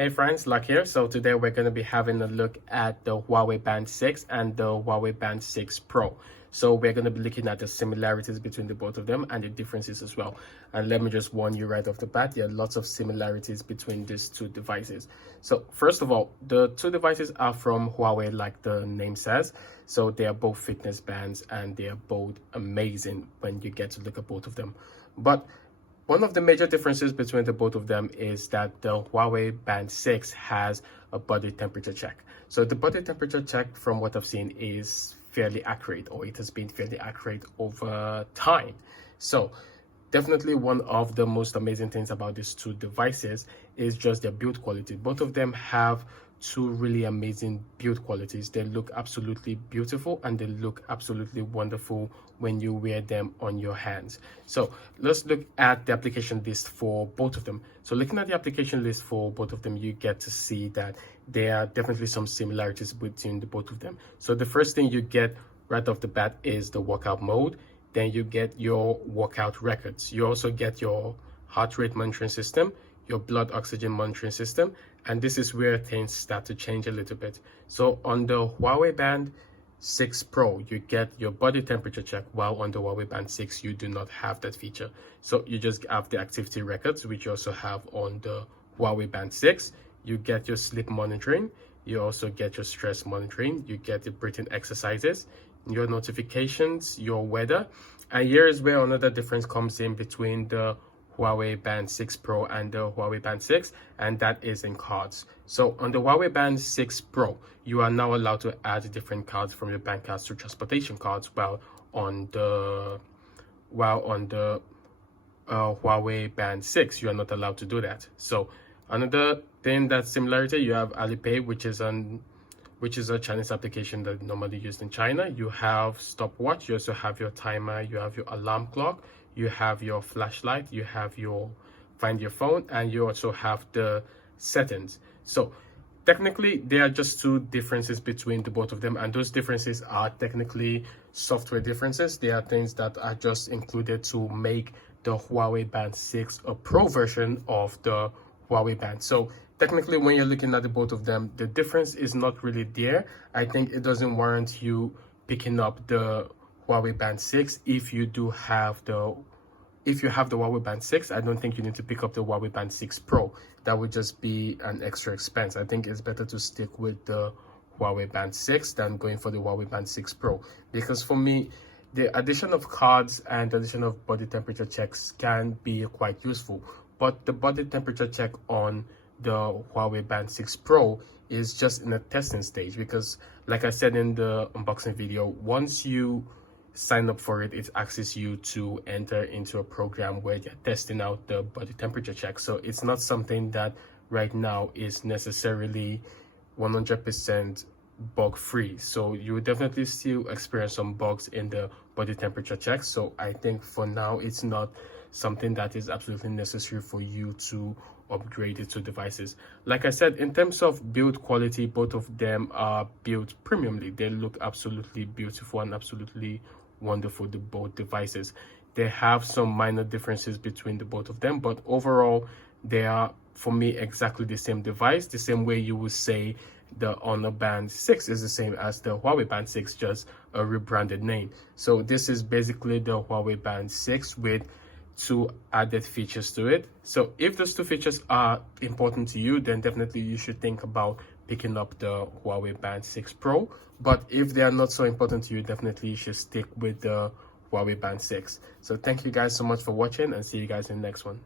Hey friends, Luck here. So today we're going to be having a look at the Huawei Band 6 and the Huawei Band 6 Pro. So we're going to be looking at the similarities between the both of them and the differences as well. And let me just warn you right off the bat, there are lots of similarities between these two devices. So first of all, the two devices are from Huawei, like the name says. So they are both fitness bands and they are both amazing when you get to look at both of them. But one of the major differences between the both of them is that the Huawei Band 6 has a body temperature check. So the body temperature check, from what I've seen, is fairly accurate, or it has been fairly accurate over time. So definitely one of the most amazing things about these two devices is just their build quality. Both of them have two really amazing build qualities. They look absolutely beautiful and they look absolutely wonderful when you wear them on your hands. So let's look at the application list for both of them. So looking at the application list for both of them, you get to see that there are definitely some similarities between the both of them. So the first thing you get right off the bat is the workout mode. Then you get your workout records. You also get your heart rate monitoring system, your blood oxygen monitoring system, and this is where things start to change a little bit. So on the Huawei Band 6 Pro, you get your body temperature check, while on the Huawei Band 6 you do not have that feature. So you just have the activity records, which you also have on the Huawei Band 6. You get your sleep monitoring, you also get your stress monitoring, you get the breathing exercises, your notifications, your weather. And here is where another difference comes in between the Huawei Band 6 Pro and the Huawei Band 6, and that is in cards. So on the Huawei Band 6 Pro, you are now allowed to add different cards from your bank cards to transportation cards, while on the Huawei Band 6, you are not allowed to do that. So another thing that's similarity, you have Alipay, which is a Chinese application that normally used in China. You have stopwatch, you also have your timer, you have your alarm clock, you have your flashlight, you have your find your phone, and you also have the settings. So technically there are just two differences between the both of them, and those differences are technically software differences. They are things that are just included to make the Huawei Band 6 a pro version of the Huawei Band. So technically, when you're looking at the both of them, the difference is not really there. I think it doesn't warrant you picking up the Huawei Band 6 if you have the Huawei Band 6. I don't think you need to pick up the Huawei Band 6 Pro. That would just be an extra expense. I think it's better to stick with the Huawei Band 6 than going for the Huawei Band 6 Pro, because for me, the addition of cards and the addition of body temperature checks can be quite useful, but the body temperature check on the Huawei Band 6 Pro is just in a testing stage, because like I said in the unboxing video, once you sign up for it, it asks you to enter into a program where you're testing out the body temperature check. So it's not something that right now is necessarily 100% bug free. So you will definitely still experience some bugs in the body temperature check. So I think for now it's not something that is absolutely necessary for you to upgrade it to devices. Like I said, in terms of build quality, both of them are built premiumly. They look absolutely beautiful and absolutely wonderful, the both devices. They have some minor differences between the both of them, but overall they are, for me, exactly the same device, the same way you would say the Honor Band 6 is the same as the Huawei Band 6, just a rebranded name. So this is basically the Huawei Band 6 with two added features to it. So if those two features are important to you, then definitely you should think about picking up the Huawei Band 6 Pro. But if they are not so important to you, definitely you should stick with the Huawei Band 6. So thank you guys so much for watching, and see you guys in the next one.